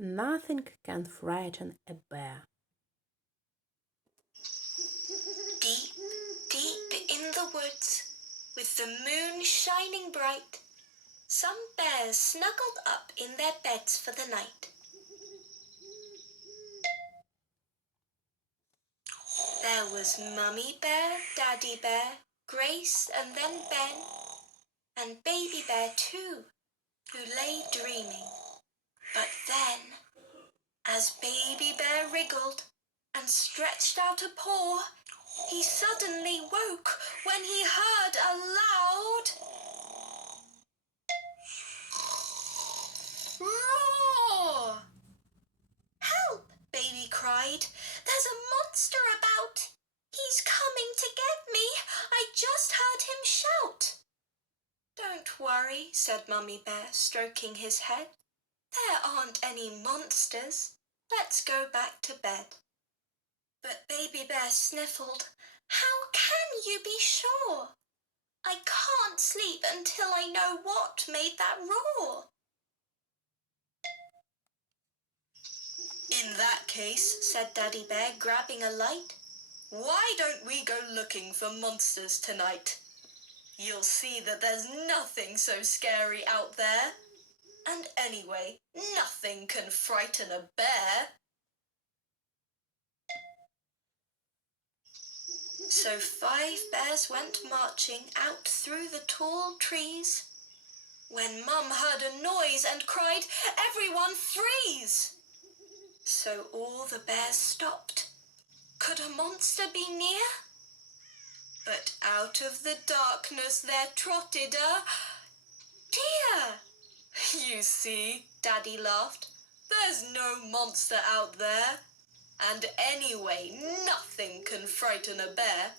Nothing can frighten a bear. Deep, deep in the woods, with the moon shining bright, some bears snuggled up in their beds for the night. There was Mummy Bear, Daddy Bear, Grace, and then Ben, and Baby Bear too, who lay dreaming. But then, as Baby Bear wriggled and stretched out a paw, he suddenly woke when he heard a loud roar. "Help!" Baby cried. "There's a monster about. He's coming to get me. I just heard him shout." "Don't worry," said Mummy Bear, stroking his head. "There aren't any monsters. Let's go back to bed." But Baby Bear sniffled. "How can you be sure? I can't sleep until I know what made that roar." "In that case," said Daddy Bear, grabbing a light, "why don't we go looking for monsters tonight? You'll see that there's nothing so scary out there. And anyway, nothing can frighten a bear." So 5 bears went marching out through the tall trees, when Mum heard a noise and cried, "Everyone freeze!" So all the bears stopped. Could a monster be near? But out of the darkness there trotted a deer. "You see," Daddy laughed, "there's no monster out there. And anyway, nothing can frighten a bear."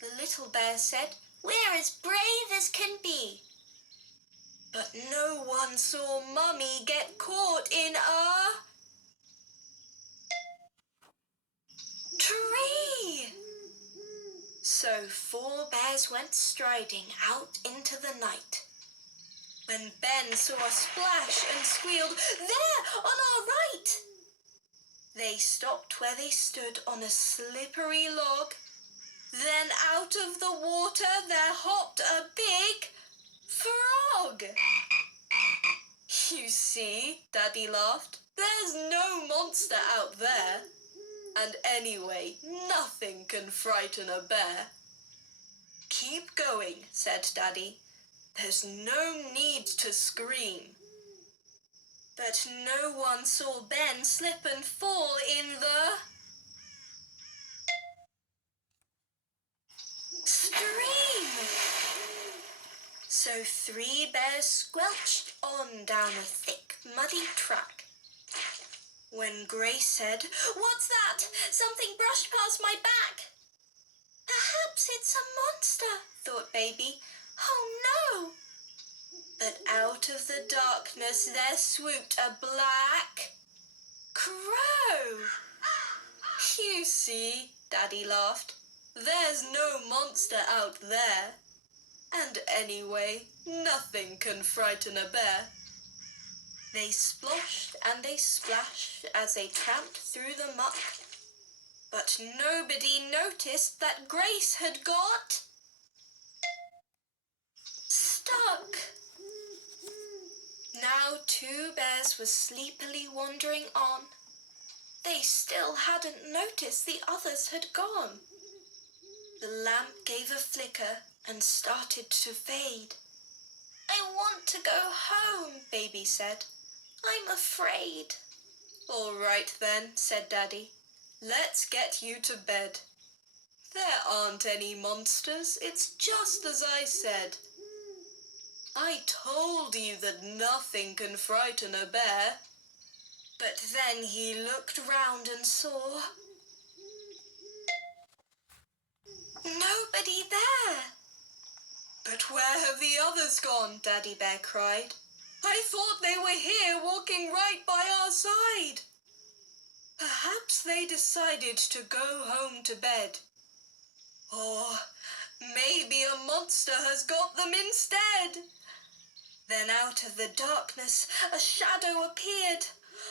The little bear said, "We're as brave as can be." But no one saw Mummy get caught in a tree. So 4 bears went striding out into the night. When Ben saw a splash and squealed, "There, on our right!" they stopped where they stood on a slippery log. Then out of the water there hopped a big frog. "You see," Daddy laughed, "there's no monster out there. And anyway, nothing can frighten a bear." "Keep going," said Daddy. "There's no need to scream." But no one saw Ben slip and fall in the stream. So 3 bears squelched on down a thick, muddy track. When Grace said, "What's that? Something brushed past my back." "Perhaps it's a monster," thought Baby. "Oh no!" But out of the darkness there swooped a black crow. "You see," Daddy laughed, "there's no monster out there. And anyway, nothing can frighten a bear." They sploshed and they splashed as they tramped through the muck. But nobody noticed that Grace had got stuck. Now 2 bears were sleepily wandering on. They still hadn't noticed the others had gone. The lamp gave a flicker and started to fade. "I want to go home," Baby said. "I'm afraid." "All right then," said Daddy. "Let's get you to bed. There aren't any monsters. It's just as I said. I told you that nothing can frighten a bear." But then he looked round and saw nobody there. "But where have the others gone?" Daddy Bear cried. "I thought they were here walking right by our side." "Perhaps they decided to go home to bed. Or maybe a monster has got them instead." Then out of the darkness a shadow appeared.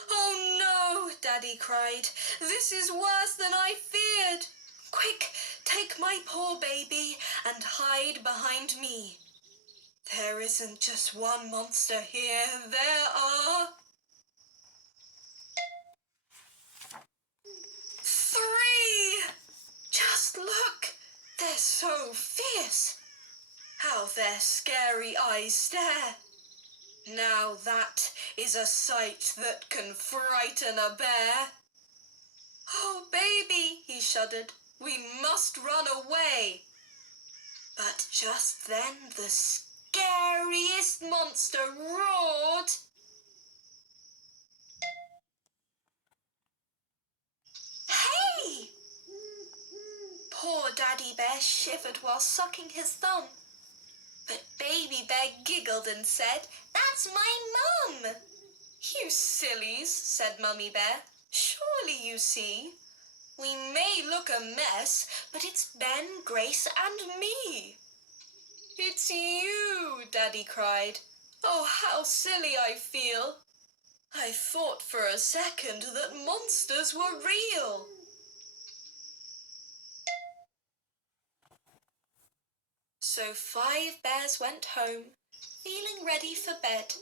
"Oh no," Daddy cried. "This is worse than I feared. Quick, take my poor baby and hide behind me. There isn't just one monster here, there are 3! Just look, they're so fierce. How their scary eyes stare. Now that is a sight that can frighten a bear." "Oh, baby," he shuddered, "we must run away." But just then the scariest monster roared. "Hey!" Poor Daddy Bear shivered while sucking his thumb. But Baby Bear giggled and said, "That's my mum." "You sillies," said Mummy Bear. "Surely you see. We may look a mess, but it's Ben, Grace and me." "It's you," Daddy cried. "Oh, how silly I feel. I thought for a second that monsters were real." So 5 bears went home, feeling ready for bed.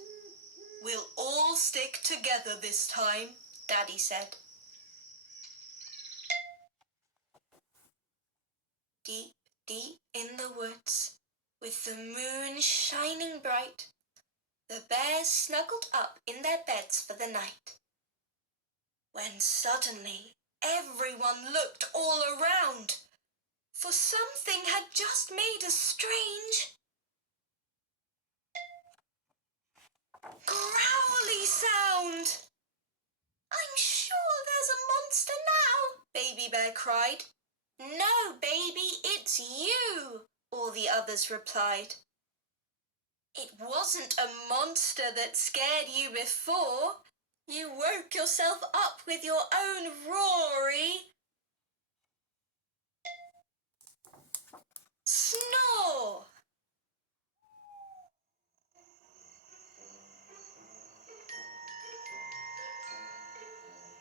"We'll all stick together this time," Daddy said. Deep, deep in the woods, with the moon shining bright, the bears snuggled up in their beds for the night. When suddenly everyone looked all around, for something had just made a strange growly sound. "I'm sure there's a monster now," Baby Bear cried. "No, baby, it's you," all the others replied. "It wasn't a monster that scared you before. You woke yourself up with your own roary,"